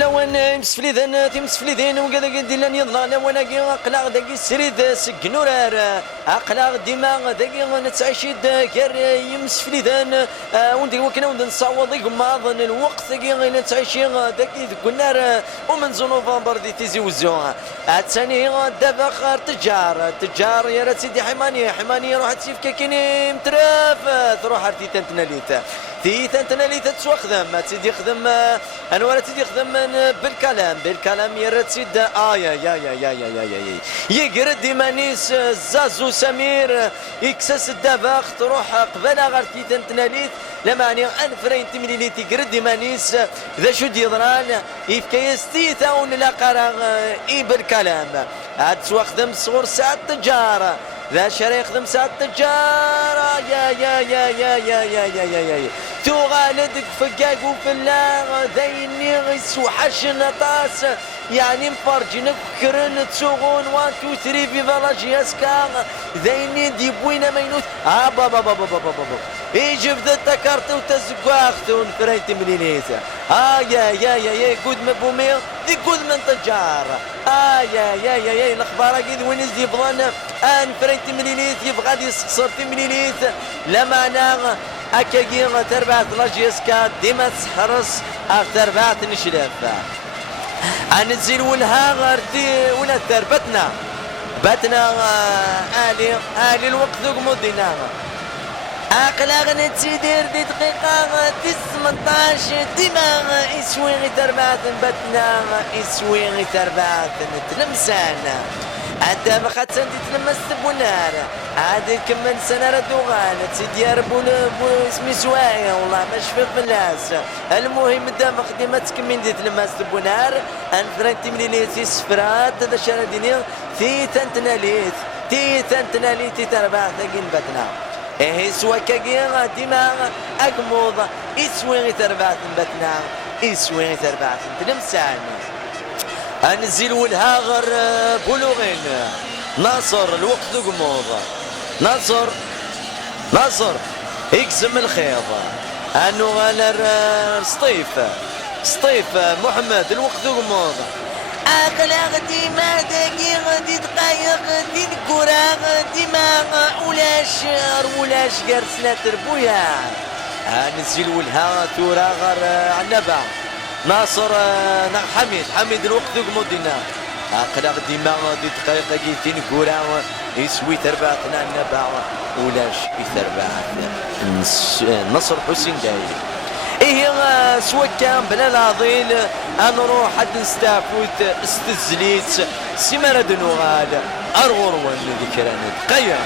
لوان مسفليذن تمسفليذين وكذا قد لن يضنا وناقي اقلاق داكي سريد سكنورار اقلاق ديما داكي نتعشيد كار يمسفليذن وندي وكنا ونصاوض يقماضن الوقت داكي نتعشي داكي كنار ومن نوفمبر دي تيزي وزوها الثاني دابا تجار يا راه سيدي حماني روح تسيف كاكيني متراف تروح ارتي تنتناليت تنتناليت تسوا خدم تيدي خدم انا ولا تيدي خدم بالكلام يا راه تسيد يا يقرد ديمانيس زازو سمير يكسس الدباخ تروح قبل غير تنتناليت لما يعني انفرين تمليلي تيقرد ديمانيس ذا شو ديضران يفكيس تيتاون لا قرا بالكلام عاد سوا خدم صغور ساعة تجارة ذا شري خدم ساعة تجارة يا تو غالدك فقاق وفلا ذيني غيسوحش نطاس يعني مفرجين فكرن تسوغون 1 2 3 في فالاجي اسكا ذيني ديبوينا مينوت بابا يجي بدا تكرت وتزقاخت ونفريت منينيتا يا كود مبومي دي كود من تجار يا الاخبار اكيد وين يزي بضان فريت منينيت يبغى غادي يسقسر منينيت لا معنى اكاكي تربعت لاجيسكا ديما تحرص تربعت نشلاف انزل ولها غردي ولا باتنا الي الوقت ذوق مدينا اقلاغ نتسيدير دي دقيقة دي 18 ديما يسوي غي تربعت باتنا يسوي غي تربعت نتلمسان حتى ما خدت انت تلمس بونار عاد كمل سنه ردوغان تسيدي ربون اسمي سوايا والله ما شفت بالناس المهم دام خدمه تكمل دي تلمس بونار انفرنت مليليتي سفرات هذا شرديني تي تنتناليت تربع ثقين بدنا ايه سوا كاكي ديما اقموض يسوي تربع بتنا يسوي تربع تلمسان انزل والهاغر بلوغين ناصر الوقت قموض ناصر يقسم الخيط انو غالر سطيف محمد الوقت قموض اقلاغ ديما دقيقة دي دقايق دي الكرة ديما ولاش قرسلة تربويا انزل والها تورا غر عنبا ناصر حميد الوقت مودينا اقلاق ديما دي دقيقة جيتين كورا يسوي تربعتنا النبع ولاش يتربعت نصر حسين داير ايه سوا كان بلا العضيل نروح حد نستافوت استزليت سمرة دنوغال ارغر ون ذكران قيا